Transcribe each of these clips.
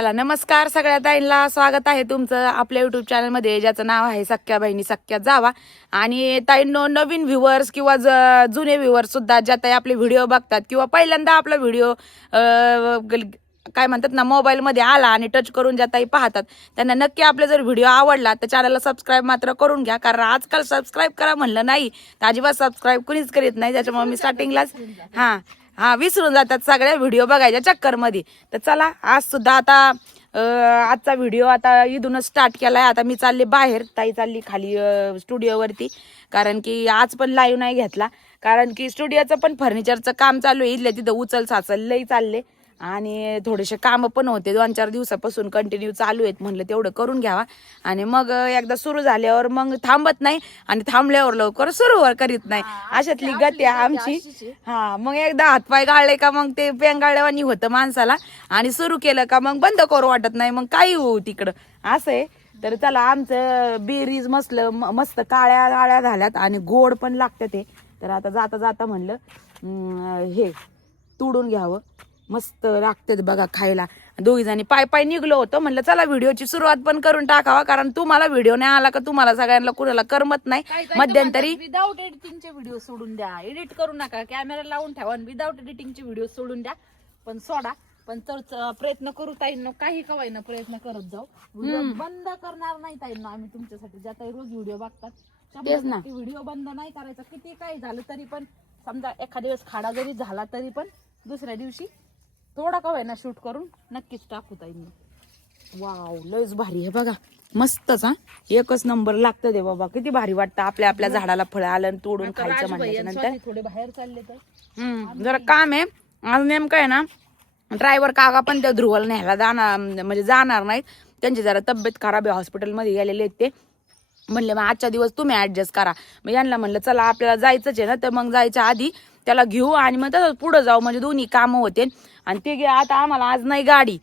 चला नमस्कार सगळ्या ताईंना, स्वागत आहे तुमचं आपल्या युट्यूब चॅनलमध्ये, ज्याचं नाव आहे सख्या बहिणी सख्यात जावा. आणि ताईंनो, नवीन व्ह्युअर्स किंवा जुने व्ह्युअर्स सुद्धा ज्या ताई आपले व्हिडिओ बघतात किंवा पहिल्यांदा आपला व्हिडिओ काय म्हणतात ना मोबाईलमध्ये आला आणि टच करून ज्या ताई पाहतात, त्यांना नक्की आपला जर व्हिडिओ आवडला तर चॅनलला सबस्क्राईब मात्र करून घ्या. कारण आजकाल सबस्क्राईब करा म्हणलं नाही तर अजिबात सबस्क्राईब कुणीच करीत नाही. त्याच्यामुळे मी स्टार्टिंगलाच विसरून जातात सगळ्या व्हिडिओ बघायच्या चक्करमध्ये. तर चला आज सुद्धा आता आजचा व्हिडिओ आता इथूनच स्टार्ट केलाय. आता मी चालले बाहेर, ताई चालली खाली स्टुडिओवरती, कारण की आज पण लाईव्ह नाही घेतला, कारण की स्टुडिओचं पण फर्निचरचं काम चालू आहे. इथल्या तिथं उचल साचल लई चालले आणि थोडेसे काम पण होते, 2-4 दिवसापासून कंटिन्यू चालू आहेत. म्हणलं तेवढं करून घ्यावा आणि मग एकदा सुरू झाल्यावर मग थांबत नाही आणि थांबल्यावर लवकर सुरू करीत नाही. अशातली गती आमची. मग एकदा हातपाय गाळले का मग ते पेंगाळल्यावानी होतं माणसाला, आणि सुरू केलं का मग बंद करू वाटत नाही, मग काही होऊ तिकडं असं आहे. तर चला, आमचं बेरीज मस्त काळ्या काळ्या झाल्यात आणि गोड पण लागतं ते. तर आता जाता जाता म्हणलं हे तोडून घ्यावं, मस्त लागतात बघा खायला. दोघी जणी पाय पाय निघलो होतो, म्हणलं चला व्हिडिओची सुरुवात पण करून टाकावा, कारण तुम्हाला व्हिडिओ नाही आला का तुम्हाला सगळ्यांना कुणाला करमत नाही. मध्यंतरी विदाऊट एडिटिंगचे व्हिडिओ सोडून द्या, एडिट करू नका, कॅमेरा लावून ठेवा आणि विदाऊट एडिटिंगचे व्हिडिओ सोडून द्या, पण सोडा. पण प्रयत्न करू ताईंनो, काही कवायना प्रयत्न करत जाऊ. व्हिडिओ बंद करणार नाही ताईंनो आम्ही तुमच्यासाठी. ज्या ताई रोज व्हिडिओ बघतात तेच ना, व्हिडिओ बंद नाही करायचा. किती काही झालं तरी पण, समजा एखाद्या दिवस खाडा जरी झाला तरी पण दुसऱ्या दिवशी थोडा कवायना शूट करून नक्कीच टाकू ताईंनो. वाव, लयच भारी आहे बघा, मस्तच. एकच नंबर लागतं दे बाबा. किती भारी वाटतं आपल्या आपल्या झाडाला फळ आलं तोडून खायचं म्हणल्याच्या नंतर. थोडे बाहेर चालले तर जरा काम आहे आज नेमकं आहे ना. ड्रायव्हर काका पण त्या ध्रुवाला न्यायला जाणार, म्हणजे जाणार नाहीत, त्यांची जरा तब्येत खराब आहे, हॉस्पिटलमध्ये गेलेले आहेत ते. म्हणले मग आजच्या दिवस तुम्ही ऍडजस्ट करा. मग यांना म्हणलं चला आपल्याला जायचंच आहे ना, तर मग जायच्या आधी त्याला घेऊ आणि मग तसंच पुढं जाऊ, म्हणजे दोन्ही कामं होते. आणि ते आता आम्हाला आज नाही गाडी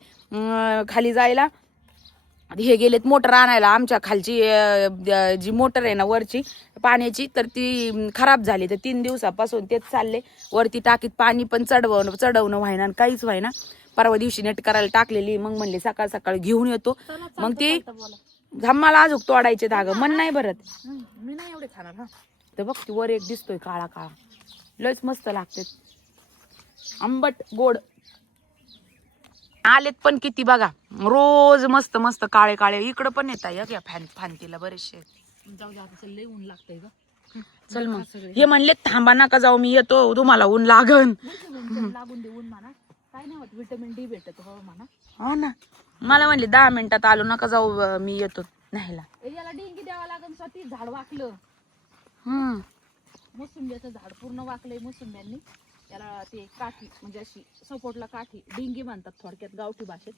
खाली जायला, हे गेलेत मोटर आणायला. आमच्या खालची जी मोटर आहे ना वरची पाण्याची, तर ती खराब झाली, तर 3 दिवसापासून तेच चालले. वरती टाकीत पाणी पण चढवणं व्हायना आणि काहीच व्हायना. परवा दिवशी नेट करायला टाकलेली, मग म्हणले सकाळ सकाळी घेऊन येतो. मग ती धम्माला अजून तोडायचे धाग मन नाही भरत. मी नाही एवढे खाणार ना. तर बघ ती वर एक दिसतोय काळा काळा, लयच मस्त लागते, आंबट गोड. आलेत पण किती बघा, रोज मस्त मस्त काळे काळे. इकडं पण येत आहे फांतीला बरेचसे. जाऊ दे आता, लय ऊन लागतंय ग. चल मग, हे म्हणले थांबा नका जाऊ, मी येतो, तुम्हाला ऊन लागन. लागून दे ऊन म्हणा, काय नाही होत, व्हिटॅमिन डी भेटत हो म्हणा. हो ना, मला म्हणले 10 मिनिटात आलो, नका जाऊ, मी येतो न्यायला. याला डेंगी द्यावा लागेल. स्वतः झाड वाकलं, मोसंब्याचं झाड पूर्ण वाकलंय मोसंब्यांनी. त्याला ते काठी, म्हणजे अशी सपोर्टला काठी, डिंगी म्हणतात थोडक्यात गावठी भाषेत.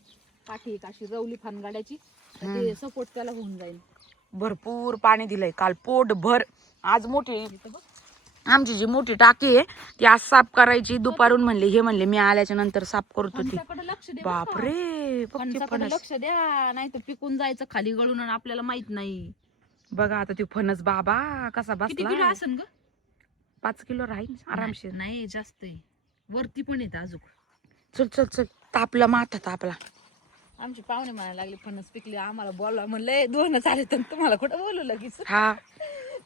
काठी एक अशी रवली फानगाड्याची, ते सपोर्ट त्याला होऊन जाईल. भरपूर पाणी दिलंय काल पोट भर. आज मोठी आमची जी मोठी टाकी आहे ती आज साफ करायची. दुपारून म्हणले, हे म्हणले मी आल्याच्या नंतर साफ करतो ती. लक्ष द्या, बापरे, लक्ष द्या, नाही तर पिकून जायचं खाली गळून आणि आपल्याला माहित नाही. बघा आता ती फणस बाबा कसा किती किलो बसला. असेल ग? 5 किलो राहील आरामशीर. नाही जास्त आहे, वरती पण येत अजून. चल चल चल, तापला माथा तापला. आमची पाहुणे म्हणायला लागले फणस पिकले, आम्हाला बोलवा. म्हणलं 2च आले तर तुम्हाला कुठं बोलू लगेच.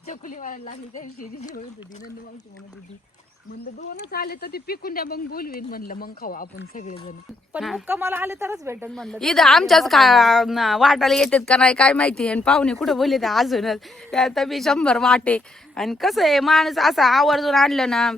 चकुली म्हणायला लागली, त्या दिवशी म्हणत होती, नंदी मावशी म्हणत होती, म्हणलं 2च आले तर ते पिकून द्या, मग बोलवीन. म्हणलं मग खाऊ आपण सगळेजण, पण मुक्कामाला आले तरच भेटन म्हणलं. इथं आमच्याच वाटाला येतात का नाही काय माहिती, आणि पाहुणे कुठं बोलले तर अजूनच त्यात मी 100 वाटे. आणि कसं आहे, माणूस असं आवर्जून आणलं ना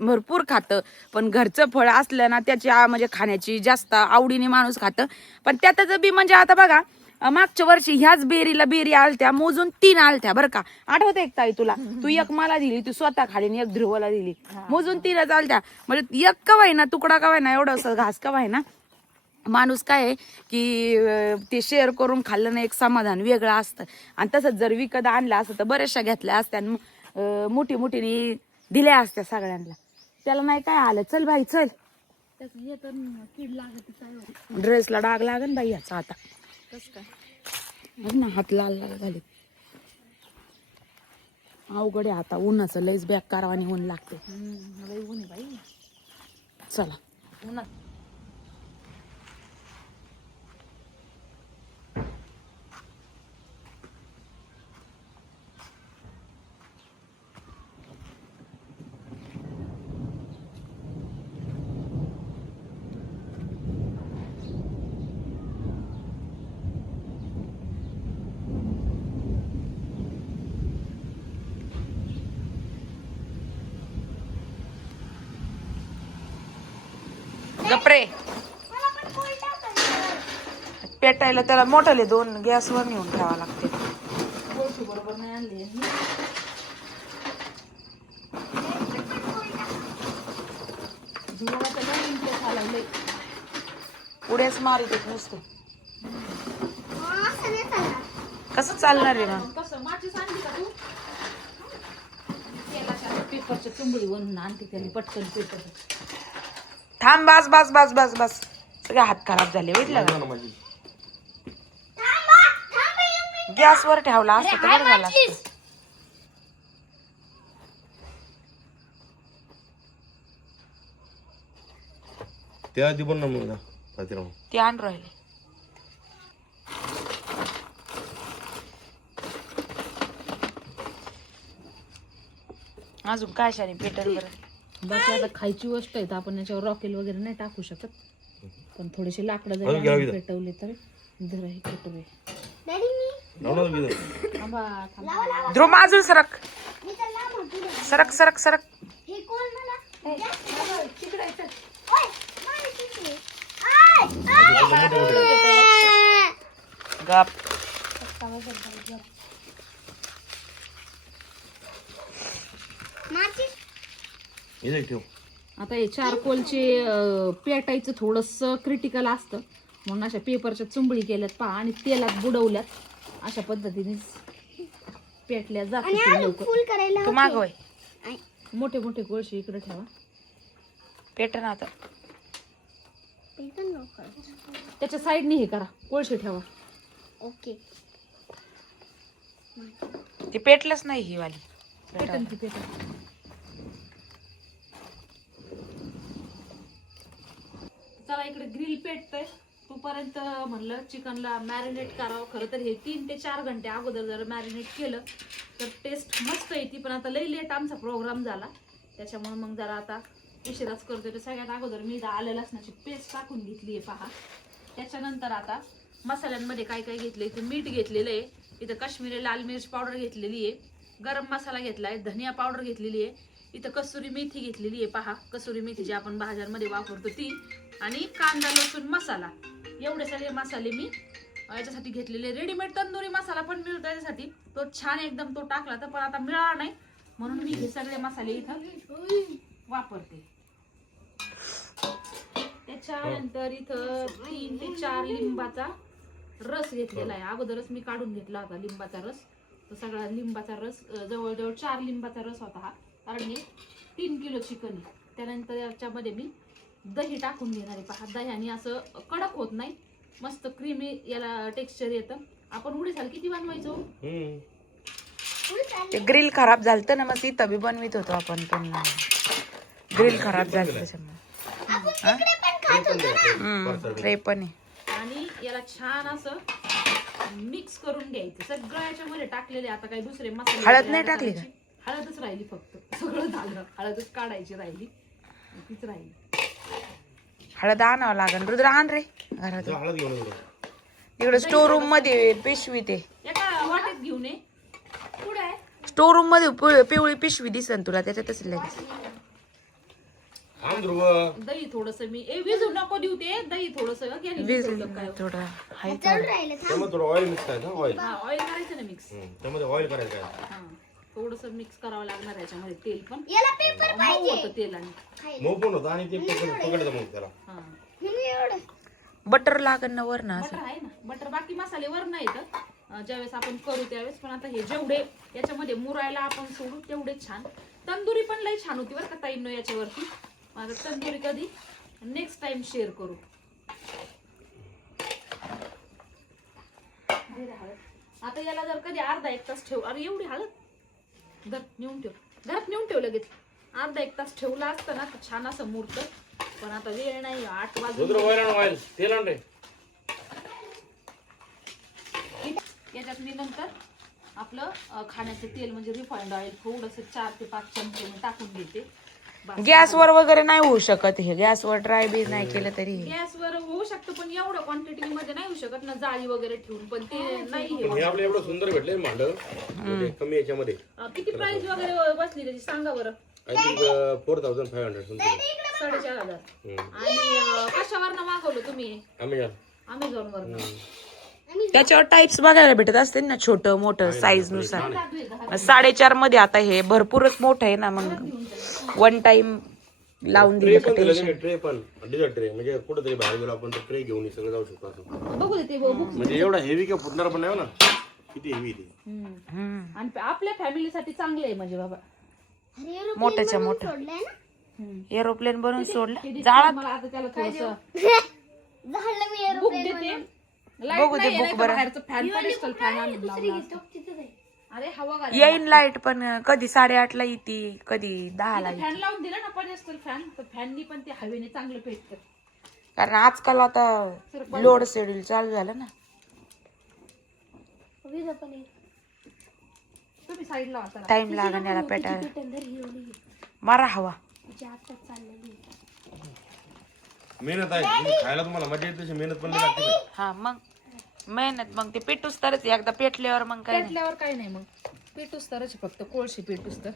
भरपूर खातं, पण घरचं फळ असलं ना त्याची म्हणजे खाण्याची जास्त आवडीने माणूस खातं. पण त्यातच बी म्हणजे आता बघा, मागच्या वर्षी ह्याच बेरी आलत्या, मोजून 3 आलत्या बरं का. आठवत एक ताई तुला, तू एक मला दिली, तू स्वतः खाली, एक ध्रुवला दिली, मोजून 3च आलत्या. म्हणजे एक कवाय ना, तुकडा कवाय ना, एवढं घास कवाय ना. माणूस काय आहे की ते शेअर करून खाल्लं ना, एक समाधान वेगळं असतं. आणि तसंच जर विकत आणलं असतं तर बऱ्याचशा घेतल्या असत्या, मोठी मोठीने दिल्या असत्या सगळ्यांना. त्याला नाही काय आलं. चल बाई चल, ड्रेसला डाग लागन बाई याचा आता. ना हात लाल लाल झाले, अवघड आहे आता. उन्हाचं लयच बॅग कारवानी ऊन लागते. ऊन बाई, चला उन्हात गपरे पेटायला त्याला मोठाले 2 गॅसवर नेऊन ठेवावं लागते. कोळशी बरोबर नाही आणली उड्याच मारित नुसतं. कसं चालणार आहे ना? कसं माचीस आणली का तू? तेलाच्या पेपरच्या चुंबडी बनवून आणते त्याने पटकन पेपर. थांब बस बस बस बस बस सगळे हात खराब झाले भेटलं का? गॅसवर ठेवला असतं तर बरं झालं असतं. त्या आधी पण ना मग ते आण राहिले. अजून काय शाने पेटल बरं. बाकी आता खायची गोष्ट आहे तर आपण याच्यावर रॉकेल वगैरे नाही टाकू शकत, पण थोडेसे लाकडं जरी आपण पेटवले तर जरा हे पेटवे. ध्रुव अजून सरक सरक सरक सरक. गप ठेव. आता हे चारकोलचे पेटायचं थोडस क्रिटिकल असतं म्हणून अशा पेपरच्या चुंबडी केल्यात पहा आणि तेलात बुडवल्यात. अशा पद्धतीने पेटल्या जातात. तू मागवय मोठे मोठे कोळशे इकडे ठेवा. पेटन आता त्याच्या साईडने हे करा, कोळशे ठेवा. ओके. ती पेटलंच नाही ही वाली. पेटन ती पेटन. चला इकडे ग्रिल पेटतय तोपर्यंत म्हणलं चिकनला मॅरिनेट करावं. खरं तर हे 3 ते 4 घंटे अगोदर जर मॅरिनेट केलं तर टेस्ट मस्त येते, पण आता लई लेट आमचा प्रोग्राम झाला त्याच्यामुळे मग जरा आता उशिराच करतोय. तर सगळ्यात अगोदर मी आलं लसणाची पेस्ट टाकून घेतली आहे पहा. त्याच्यानंतर आता मसाल्यांमध्ये काय काय घेतलं, इथं मीठ घेतलेलं आहे, इथं काश्मीरी लाल मिर्च पावडर घेतलेली आहे, गरम मसाला घेतलाय, धनिया पावडर घेतलेली आहे, इथं कसुरी मेथी घेतलेली आहे पहा. कसुरी मेथी जी आपण बाजारमध्ये वापरतो ती, आणि कांदा लसूण मसाला. एवढे सगळे मसाले मी याच्यासाठी घेतलेले. रेडीमेड तंदुरी मसाला पण मिळतो याच्यासाठी, तो छान एकदम तो टाकला तर, पण आता मिळाला नाही म्हणून मी हे सगळे मसाले इथं वापरते. त्याच्यानंतर इथं 3 ते 4 लिंबाचा रस घेतलेला आहे. अगोदरच मी काढून घेतला होता लिंबाचा रस. तर सगळा लिंबाचा रस जवळजवळ 4 लिंबाचा रस होता हा, कारण हे 3 किलो चिकन आहे. त्यानंतर याच्यामध्ये मी दही टाकून घेणार आहे पहा. दह्याने असं कडक होत नाही, मस्त क्रीमी याला टेक्स्चर येतं. आपण उडीसाला किती बनवायचो? ग्रिल खराब झालं ना, मग इथं बी बनवित होतो आपण, पण ग्रिल खराब झालं त्याच्यामुळे. ट्रे पण आहे. आणि याला छान असं मिक्स करून घ्यायचं. सगळं याच्यामध्ये टाकलेले. आता काही दुसरे मसाले हळद नाही टाकली का? हळदच राहिली फक्त. सगळं झालं, हळदच काढायची राहिली, तीच राहिली. हळद आणावं लागेल. रुद्र आण रे घरात. इकडे स्टोर रूम मध्ये पिशवी, ते एका वाटेत घेऊन ये. पुढे आहे स्टोर रूम मध्ये पिवळी पिशवी दिसन तुला, त्याच्यातच लगेच. दही थोडस मी विजू नको देऊ ते दही थोडस काय थोडं हाय ऑइल मिक्स करायचं. ऑइल करायचं ना मिक्स. त्यामध्ये ऑइल करायचं. थोडस मिक्स करावं लागणार याच्यामध्ये. तेल पण याला पेपर मऊ होतं तेलाने. मऊ पण होतं आणि ते पकडतं मग त्याला. हा बटर लागन ना वर ना बटर आहे ना, बटर. बाकी मसाले वर नाही येतं ज्यावेळेस आपण करू त्यावेळेस. पण आता हे जेवढे याच्यामध्ये मुरायला आपण सोडू तेवढे छान. तंदुरी पण लई छान होती बरं का ताईंनो याच्यावरती. माझं तंदुरी कधी नेक्स्ट टाइम शेअर करू. आता याला जर कधी अर्धा 1 तास ठेव. अरे एवढी हळद घर नेऊन ठेव, घरात नेऊन ठेव लगेच. अर्धा 1 तास ठेवला असतं ना तर छान असं मुरत, पण आता वेळ नाही. 8 वाजून याच्यात मी नंतर आपलं खाण्याचं तेल म्हणजे रिफाइंड ऑइल थोडंसं 4 ते 5 चमचे मी टाकून घेते. गॅसवर वगैरे नाही होऊ शकत हे, गॅसवर ड्राय बी नाही केलं तरी. गॅसवर होऊ शकतं पण एवढं क्वांटिटी मध्ये नाही होऊ शकत ना, जाळी वगैरे ठेवून. पण ते नाही हे. पण हे आपलं एवढं सुंदर भेटले भांड म्हणजे कमी याच्यामध्ये. किती प्राइस वगैरे बसली त्याची सांगा बरं. I think 4500 something. 4500. आणि कशावर मागवलं तुम्ही? अमेझॉन वर. त्याच्यावर टाइप्स बघायला भेटत असते ना, छोटं मोठं साईज नुसार. 4.5 मध्ये आता हे भरपूरच मोठं आहे ना, मग वन टाइम लावून ट्रे दिलं पण तर दिलं, ट्रे पण डिझर्ट ट्रे म्हणजे कुठेतरी बाहेर गेलो आपण तर ट्रे घेऊन सगळं जाऊ शकतो असं. बघू दे ते बुक. म्हणजे एवढा हेवी का फुटणार पण नाही हो ना, किती हेवी ते. आणि आपल्या फॅमिलीसाठी चांगले आहे म्हणजे बाबा. मोठ्याच्या मोठं एरोप्लेन बनवून सोडलं. मला आता त्याला थोडंसं बुक देते. बघू दे बुक बरं. बाहेरचं फॅन पेस्टल फॅन आणून लावला असता. अरे हवा घाल. येईन लाईट, पण कधी 8:30 ला येते, कधी 10 ला येते. फॅन लावून दिला ना पेस्टल फॅन, तर फॅननी पण ते हवेने चांगलं पेटतं. कारण आजकाल आता लोड शेड्यूल चालू झालं ना. तुम्ही साईडला होता. टाइम लागण याला पेटायला. मारा हवा. मेहनत आहे खायला, तुम्हाला मजा येते तशी मेहनत पण नाही लागते. हा मग मेहनत, मग ते पेटूस तरच, एकदा पेटल्यावर मग काय नाही. पेटल्यावर काय नाही, मग पेटूस तरच फक्त कोळशी पेटूस तर.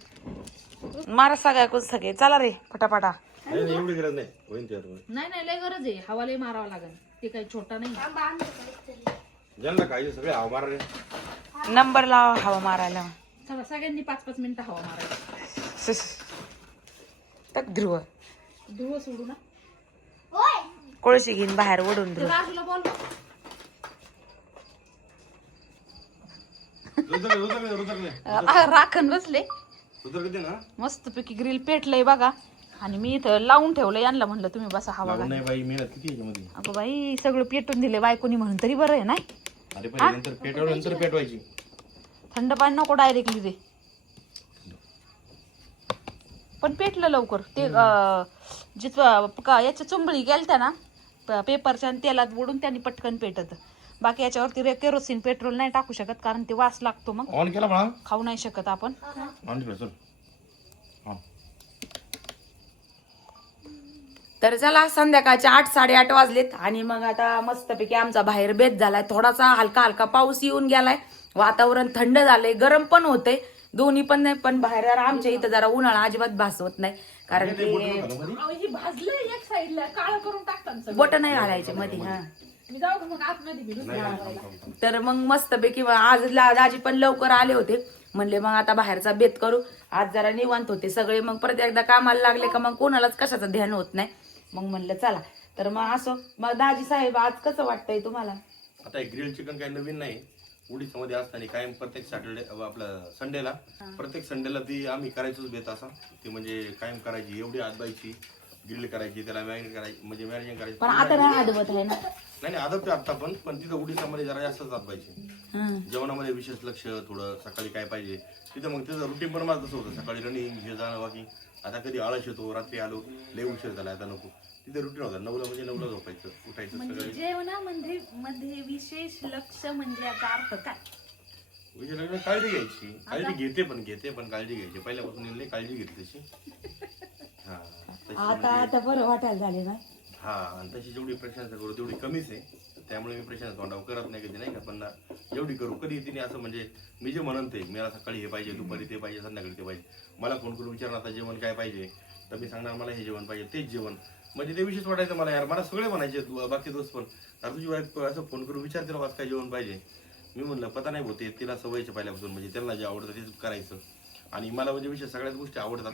मारा सगळ्या सगळे. चला रे फटाफटा. नाही, एवढी गरज नाही, होईल त्यावर. नाही लय गरज आहे. हवा लय मारावा लागेल, ते काही छोटा नाही. ज्यांना खायचे सगळे हवा मारा रे. नंबर लावा हवा मारायला. चला सगळ्यांनी 5-5 मिनिटं हवा मारायला. टक ध्रुव धुवं सोडू ना. कोळशी घेऊन बाहेर ओढून ध्रुव. राजूला बोल. राखण बसले मस्त पैकी. ग्रिल पेटलंय बघा. आणि मी इथं लावून ठेवलं यांना, म्हणलं तुम्ही बसा हवा घाल. नाही बाई, मेहनत किती याच्यामध्ये. अगं बाई सगळं पेटून दिले बायकोनी, म्हणून तरी बरं आहे नाही. अरे पहिले नंतर पेटवलं, नंतर पेटवायची. थंड पाणी नको डायरेक्टली दे. पण पेटलं लवकर ते. जिथं याच्या चुंबळी गेलत्या ना पेपरच्या आणि तेलात बुडून त्यांनी पटकन पेटत. बाकी याच्यावरती केरोसिन पेट्रोल नाही टाकू शकत, कारण ते वास लागतो, मग ऑन केला म्हणा, खाऊ नाही शकत आपण. ऑन केला. चल तर चला, संध्याकाळचे 8-8:30 वाजलेत आणि मग आता मस्तपैकी आमचा बाहेर बेत झालाय. थोडासा हलका हलका पाऊस येऊन गेलाय, वातावरण थंड झालंय, गरम पण होतंय, दोन्ही पण नाही. पण बाहेर आमच्या इथं जरा उन्हाळा अजिबात भासवत नाही, कारण ते भाजलंय एक साईडला काळं करून टाकतात. बोट नाही घालायचे मध्ये. हा मी जाऊ का मग आतमध्ये. तर मग मस्तपैकी आज दाजी पण लवकर आले होते, म्हणले मग आता बाहेरचा बेत करू. आज जरा निवांत होते सगळे, मग परत एकदा कामाला लागले का मग कोणालाच कशाचं ध्यान होत नाही. मग म्हणलं चला. तर मग असो. मग दाजी साहेब आज कसं वाटतंय तुम्हाला? आता ग्रिल चिकन काही नवीन नाही, उडीसामध्ये असताना कायम प्रत्येक सॅटर्डे आपलं संडेला, प्रत्येक संडेला ती आम्ही करायचोच बेत असा. ती म्हणजे कायम करायची, एवढी आदबायची, ग्रिल करायची, त्याला मॅरिनेट करायची, म्हणजे मॅरिनेट करायची. पण आता नाही आदवत आहे ना. नाही आदबते आता पण तिथं उडीसामध्ये जरा जास्तच आदबायची. जेवणामध्ये विशेष लक्ष, थोडं सकाळी काय पाहिजे तिथं. मग तिथं रुटीन पण माझं तसं होतं, सकाळी रनिंग हे जाणं वॉकिंग. आता कधी आळस येतो, रात्री आलो लय उशीर झाला, आता नको. तिथे रुटीन होता, 9ला म्हणजे 9ला झोपायचं, उठायचं सगळं. जेवणामध्ये विशेष लक्ष म्हणजे याचा अर्थ काय? विशेष लक्ष काळजी घ्यायची. काळजी घेते पण काळजी घ्यायची. पहिल्यापासून लय काळजी घेतली तशी. हा आता बरं वाटायला झाले ना. हा, आणि तशी जेवढी प्रशंसा करू तेवढी कमीच आहे, त्यामुळे मी प्रशंसा तोंडावर करत नाही कधी, नाही का. पण जेवढी करू कधी तिने असं म्हणजे मी जे म्हणत आहे, मला सकाळी हे पाहिजे, दुपारी ते पाहिजे, संध्याकाळी ते पाहिजे. मला फोन करून विचारणार आता जेवण काय पाहिजे, तर मी सांगणार मला हे जेवण पाहिजे, तेच जेवण. म्हणजे ते विशेष वाटायचं मला. यार मला सगळे म्हणायचे बाकी दोस्त पण, अरे तुझी वाईफ असं फोन करून विचारते ना आज काय जेवण पाहिजे. मी म्हणलं पता नाही होते, तिला सवयीच्या पहिल्यापासून, म्हणजे त्यांना जे आवडतं तेच करायचं. आणि मला म्हणजे विशेष सगळ्याच गोष्टी आवडतात.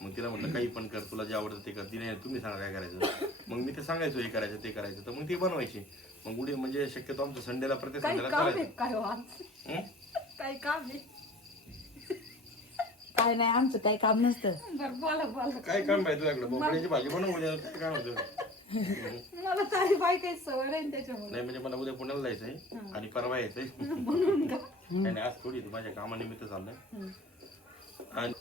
मग तिला म्हटलं काही पण कर, तुला जे आवडतं ते कर. तिने तुम्ही सांगा काय करायचं, मग मी ते सांगायचो हे करायचं ते करायचं, तर मग ते बनवायची. मग उडी म्हणजे शक्यतो आमचं संडेला प्रत्येक संडेला करायचं. काय काम आहे? काय नाही, आमचं काही काम नसतं. काय काम पाहिजे तुझ्याकडे? बोकड्याची भाजी बनव, उद्या काय काम होतं. मला तारी बाई काही सवय नाही त्याच्यामुळे. नाही म्हणजे मला उद्या पुण्याला जायचंय आणि परवा यायचंय. नाही आज थोडी माझ्या कामानिमित्त चाललंय. आणि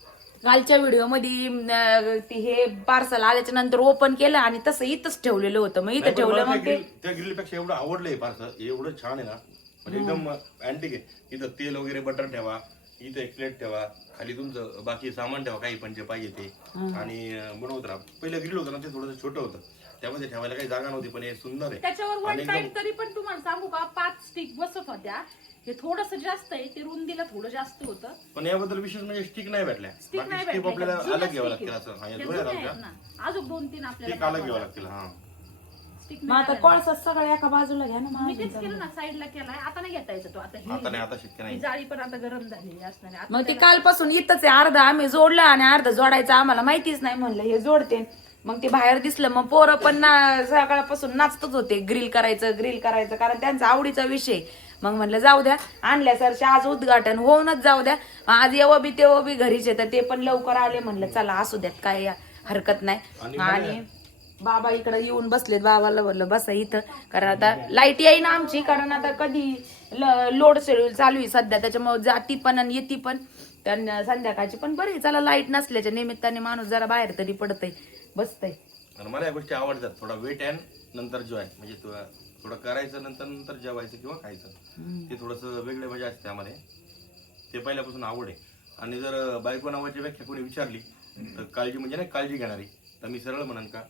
कालच्या व्हिडिओ मध्ये हे पार्सल आल्याच्या नंतर ओपन केलं आणि तसं इथंच ठेवलेलं होतं. मग इथं ठेवलं, मग त्या ग्रिल पेक्षा एवढं आवडलंय पार्सल, एवढं छान आहे ना, म्हणजे एकदम अँटिक आहे. इथं तेल वगैरे बटर ठेवा, इथे एक प्लेट ठेवा, खाली तुमचं बाकी सामान ठेवा, काही पण जे पाहिजे ते, आणि बनवत राहा. पहिलं ग्रिल होतं ना ते थोडंसं छोटं होतं, त्यामध्ये ठेवायला काही जागा नव्हती, पण हे सुंदर आहे. त्याच्यावर वन टाइम तरी पण तुम्हाला सांगू का 5 स्टिक बसत होत्या. हे थोडस जास्त आहे, ते रुंदीला थोडं जास्त होतं. पण याबद्दल विशेष म्हणजे स्टिक नाही भेटल्या. स्टिक नाही स्टिक भेटल्या. आपल्याला जुन्या अलग घ्यावं stick लागतील. आहेत. असं त्या जुन्या जुन्या आमच्या आहेत ना. अजून 2-3 आपल्याला स्टिक अलग घ्यावं लागतील. हा स्टिक मग आता कोळसा सगळं एका बाजूला घ्या ना. मी तेच केलं ना, साईडला केलाय. आता नाही घेता यायचं तो. आता आता नाही, आता शक्य ही नाही. जाळी पण आता गरम झालेली असणार आहे. आता मग ती कालपासून इथंच आहे. अर्ध आम्ही जोडलं आणि अर्ध जोडायचं आम्हाला माहितीच नाही. म्हणलं हे जोडते, मग ते बाहेर दिसलं. मग पोरं पण सकाळपासून नाचतच होते ग्रिल करायचं कारण त्यांचा आवडीचा विषय. मग म्हणलं जाऊ द्या, आणल्यासारखे आज उद्घाटन होऊनच जाऊ द्या. आज येवं बी घरीच येतं, ते पण लवकर आले. म्हणलं चला असू द्यात, काय हरकत नाही. आणि बाबा इकडे येऊन बसलेत. बाबाला बोललं बसा इथं, कारण आता लाईट येईन आमची, कारण आता कधी लोड शेड्यूल चालू आहे सध्या, त्याच्यामुळे जाती पण आणि येती पण. त्यांना संध्याकाळची पण बरी, चला लाईट नसल्याच्या निमित्ताने माणूस जरा बाहेर तरी पडतंय, बसतंय. मला या गोष्टी आवडतात. थोडा वेट अँड नंतर जॉय, म्हणजे थोडं करायचं नंतर जेवायचं किंवा खायचं, ते थोडस वेगळे मजा असते त्यामध्ये. ते पहिल्यापासून आवड आहे. आणि जर बायको नावाची व्याख्या कोणी विचारली तर काळजी म्हणजे नाही काळजी घेणारी, तर मी सरळ म्हणन का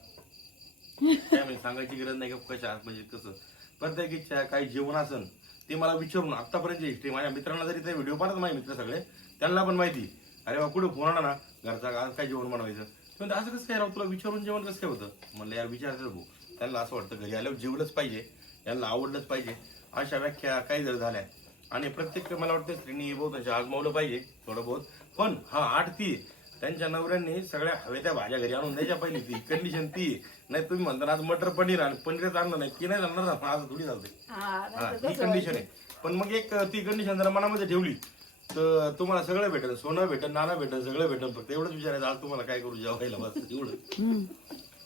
काय म्हणजे सांगायची गरज नाही का कशा, म्हणजे कसं प्रत्येक इच्छा काही जेवण असन ते मला विचारून आतापर्यंत हिस्ट्री. माझ्या मित्रांना जरी ते व्हिडिओ पाहतात माझे मित्र सगळे, त्यांना पण माहिती, अरे बा कुठे फोन आला ना घरचा आज काय जेवण बनवायचं, म्हणजे असं कसं काय राव, तुला विचारून जेवण कसं काय होतं. म्हणलं यार विचारायचं भाऊ, त्यांना असं वाटतं घरी आल्यावर जेवलंच पाहिजे, यांना आवडलंच पाहिजे. अशा व्याख्या काही जर झाल्या, आणि प्रत्येक मला वाटतं स्त्रीनी बहुत आजमावलं पाहिजे थोडं बहुत. पण हा 8 त्यांच्या नवऱ्यांनी सगळ्या हव्या भाज्या घरी आणून द्यायच्या. पहिली ती कंडिशन ती नाही. तुम्ही म्हणता आज मटर पनीर आणि पनीरच आणलं नाही की नाही आणणार, आज थोडी चालते. हा ही कंडिशन आहे. पण मग एक ती कंडिशन जर मनामध्ये ठेवली तर तुम्हाला सगळं भेटेल, सोनं भेटेल, नाना भेटेल, सगळं भेटेल. फक्त एवढंच विचारायचं आज तुम्हाला काय करू जेवायला, बस एवढं.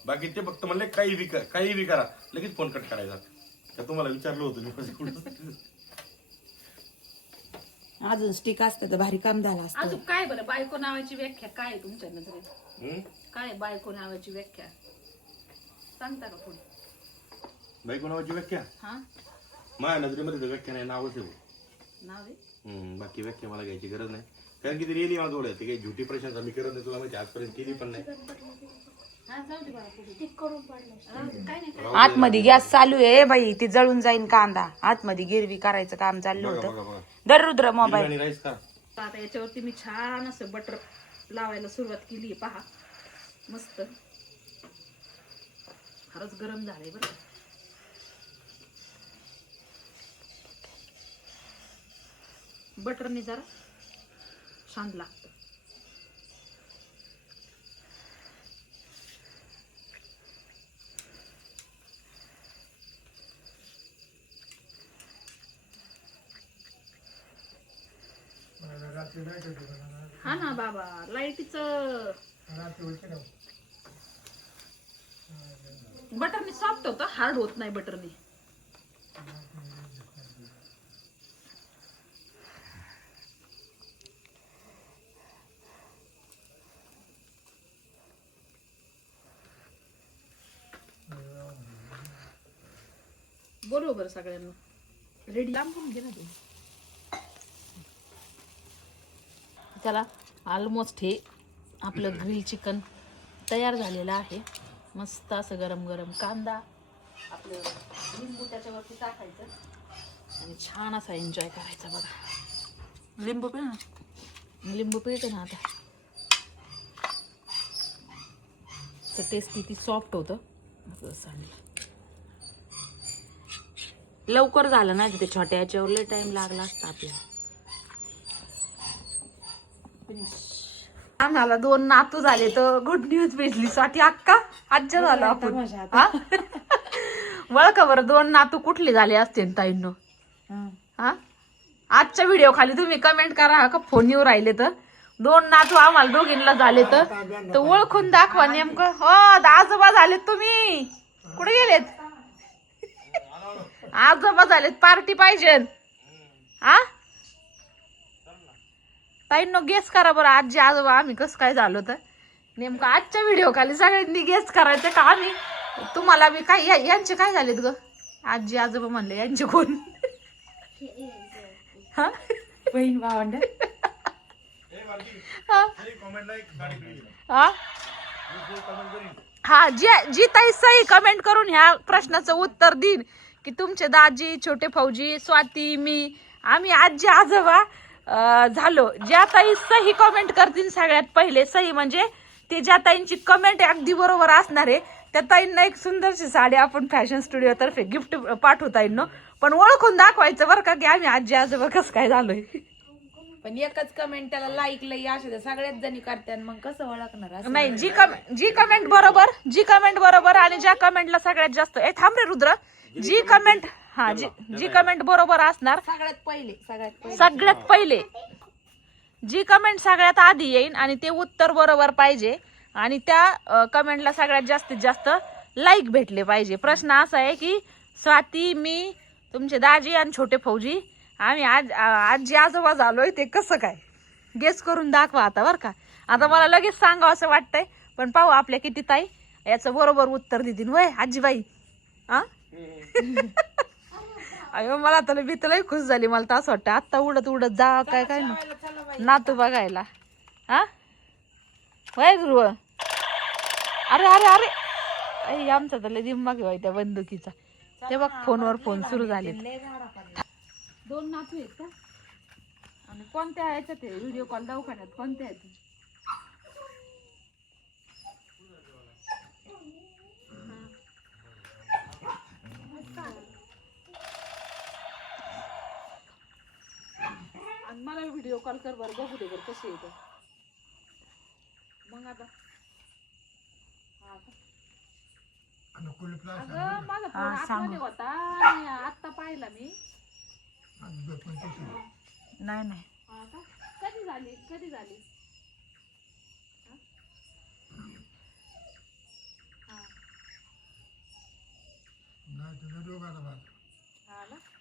बाकी ते फक्त म्हणले काही बी करा, लगेच फोन कट करायचा. तर तुम्हाला विचारलं होतं मी. अजून स्टिक असतं तर भारी काम झालं असतं. अजून काय बरं बायको नावाची व्याख्या काय आहे तुमच्या नजरेत? काय आहे बायको नावाची व्याख्या सांगता का पुढे? बायको नावाची व्याख्या हा माझ्या नजरेमध्ये तर व्याख्या नाही, नावच आहे. नाव आहे बाकी व्याख्या मला घ्यायची गरज नाही, कारण की ती रिअली मला जोड आहे. ते काही झुटी प्रशंसा मी करत नाही, तुला माहिती आजपर्यंत केली पण नाही. आतमध्ये गॅस चालू आहे बाई, ती जळून जाईन कांदा. आतमध्ये गिरवी करायचं काम चाललं होतं. दर रुद्र मोबाईल. आणि राईस का आता याच्यावरती मी छान असं बटर लावायला सुरुवात केली आहे. पहा मस्त फारच गरम झालंय बरं. बटरने जरा छान लागतं. हा ना बाबा, लाईटीच बटरने सॉफ्ट होतं, हार्ड होत नाही बटरने. बरोबर सगळ्यांना रेडी लांबून घे ना तुम्ही. चला ऑलमोस्ट हे आपलं ग्रिल चिकन तयार झालेलं आहे. मस्त असं गरम गरम कांदा, आपलं लिंबू त्याच्यावरती टाकायचं आणि छान असा एन्जॉय करायचा. बघा लिंबू पिळ ना. लिंबू पिळते ना आता. टेस्ट किती सॉफ्ट होतं. लवकर झालं ना ते, छोट्या याच्यावर लय टाइम लागला असता आपल्याला. आम्हाला 2 नातू झाले तर गुड न्यूज भेटली. साठी अक्का आज्जा झाला आपण. वळखा बरं 2 नातू कुठले झाले असते ताईंनो? हा आजच्या व्हिडिओ खाली तुम्ही कमेंट करा का फोन येऊ राहिले तर 2 नातू आम्हाला दोघींना झाले तर ओळखून दाखवा नेमकं. हो आजोबा झालेत तुम्ही, कुठे गेलेत? आजोबा झालेत, पार्टी पाहिजे. हा ताईंनो गेस करा बरं आजी आजोबा आम्ही कसं काय झालो तर. नेमकं आजच्या व्हिडिओ खाली सगळ्यांनी गेस करायचं का आम्ही. तुम्हाला बी काय यांचे काय झालेत ग आजी आजोबा म्हणले, यांचे कोण? हा बहीण भावंड हा हा जी ताई सही कमेंट करून ह्या प्रश्नाचं उत्तर देईन की तुमचे दाजी छोटे फौजी स्वाती मी आम्ही आजी आजोबा झालो, ज्या ताई सही कमेंट करतील सगळ्यात पहिले, सही म्हणजे ते ज्या ताईंची कमेंट अगदी बरोबर असणार आहे त्या ताईंना एक सुंदरशी साडी आपण फॅशन स्टुडिओ तर्फे गिफ्ट पाठवता येईल ना, पण ओळखून दाखवायचं बरं का की आम्ही आजी आजोबा कसं काय झालोय. पण एकच कमेंट त्याला लाईक लई असे सगळ्याच जणी करतात, मग कसं ओळखणार असं? नाही, जी कमेंट बरोबर आणि ज्या कमेंटला सगळ्यात जास्त थांब रे रुद्र, जी कमेंट जी कमेंट बरोबर असणार सगळ्यात पहिले जी कमेंट सगळ्यात आधी येईल आणि ते उत्तर बरोबर पाहिजे आणि त्या कमेंटला सगळ्यात जास्तीत जास्त लाईक भेटले पाहिजे. प्रश्न असा आहे की स्वाती मी तुमचे दाजी आणि छोटे फौजी आम्ही आजी आजोबा झालोय ते कसं काय गेस करून दाखवा आता बरं का. आता मला लगेच सांगावं असं वाटतंय, पण पाहू आपल्या किती ताई याचं बरोबर उत्तर देतील. वय आजीबाई हा अयो मला तर भीत लई खुश झाली, मला तर असं वाटतं आत्ता उडत उडत जा काय काय नातू बघायला. हा वय ध्रुव, अरे अरे अरे आमचा तर लय दिमाग आहे त्या बंदुकीचा. ते बघ फोनवर फोन सुरू झाले. 2 नातू आहेत का आणि कोणत्या ह्याच्यात व्हिडिओ कॉल दवाखान्यात कोणत्या आहेत? आणि मला व्हिडिओ कॉल कर बरं, बघू दे बरं कशी येतं मग. आता अगं माझा फोन आतमध्ये होता आणि आत्ता पाहिला मी. नाही कधी झाली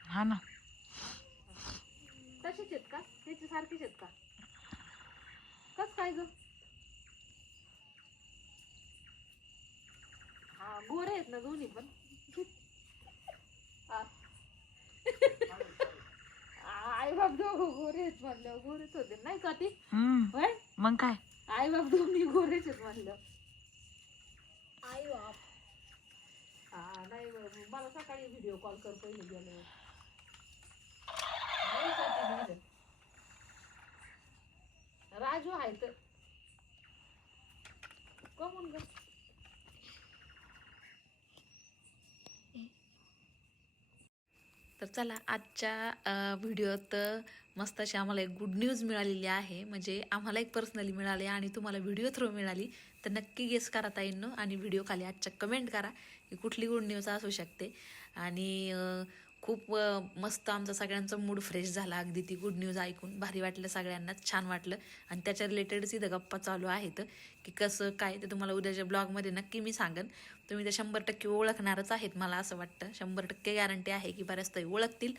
हा ना तशीच आहेत का त्याची सारखीच आहेत का कस काय ग? हा गोरे आहेत ना दोन्ही पण. आई बाप दोघं गोरे आहेत म्हणलं, गोरेच होते नाही का ती? मग काय आई बाप दोन्ही गोरेच आहेत म्हणलं. आई बाप हा नाही मला सकाळी व्हिडिओ कॉल कर पहिले गेले. राजू आहे तर कमून ग. तर चला आजच्या व्हिडिओत मस्त अशी आम्हाला एक गुड न्यूज मिळालेली आहे, म्हणजे आम्हाला एक पर्सनली मिळाली आणि तुम्हाला व्हिडिओ थ्रू मिळाली. तर नक्की गेस करा ताईंनो आणि व्हिडिओ खाली आजच्या कमेंट करा की कुठली गुड न्यूज असू शकते. आणि खूप मस्त आमचा सगळ्यांचा मूड फ्रेश झाला अगदी ती गुड न्यूज ऐकून. भारी वाटलं, सगळ्यांनाच छान वाटलं आणि त्याच्या रिलेटेडच इथं गप्पा चालू आहेत की कसं काय ते तुम्हाला उद्याच्या ब्लॉगमध्ये नक्की मी सांगेन. तुम्ही ते 100% ओळखणारच आहेत मला असं वाटतं. 100% गॅरंटी आहे की बऱ्याच ताई ओळखतील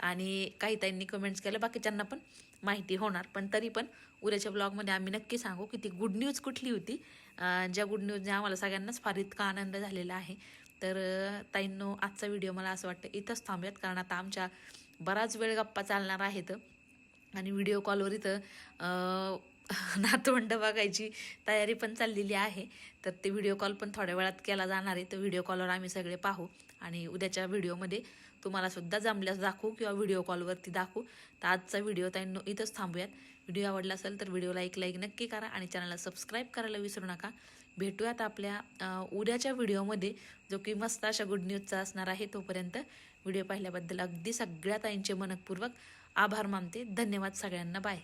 आणि काही ताईंनी कमेंट्स केलं, बाकीच्यांना पण माहिती होणार. पण तरी पण उद्याच्या ब्लॉगमध्ये आम्ही नक्की सांगू की ती गुड न्यूज कुठली होती, ज्या गुड न्यूजने आम्हाला सगळ्यांनाच फार इतका आनंद झालेला आहे. तर ताईंनो आजचा व्हिडिओ मला असं वाटतं इथंच थांबूयात, कारण आता आमच्या बराच वेळ गप्पा चालणार आहेत आणि व्हिडिओ कॉलवर इथं नातवंड बघायची तयारी पण चाललेली आहे. तर ते व्हिडिओ कॉल पण थोड्या वेळात केला जाणार आहे. तर व्हिडिओ कॉलवर आम्ही सगळे पाहू आणि उद्याच्या व्हिडिओमध्ये तुम्हाला सुद्धा जमल्यास दाखवू किंवा व्हिडिओ कॉलवरती दाखवू. तर आजचा व्हिडिओ ताईंनो इथंच थांबूयात. व्हिडिओ आवडला असेल तर व्हिडिओला एक लाईक नक्की करा आणि चॅनलला सबस्क्राईब करायला विसरू नका. भेटूयात आपल्या उद्याच्या व्हिडिओमध्ये, जो की मस्त अशा गुड न्यूजचा असणार आहे. तोपर्यंत व्हिडिओ पाहिल्याबद्दल अगदी सगळ्या ताईंचे मनपूर्वक आभार मानते. धन्यवाद सगळ्यांना. बाय.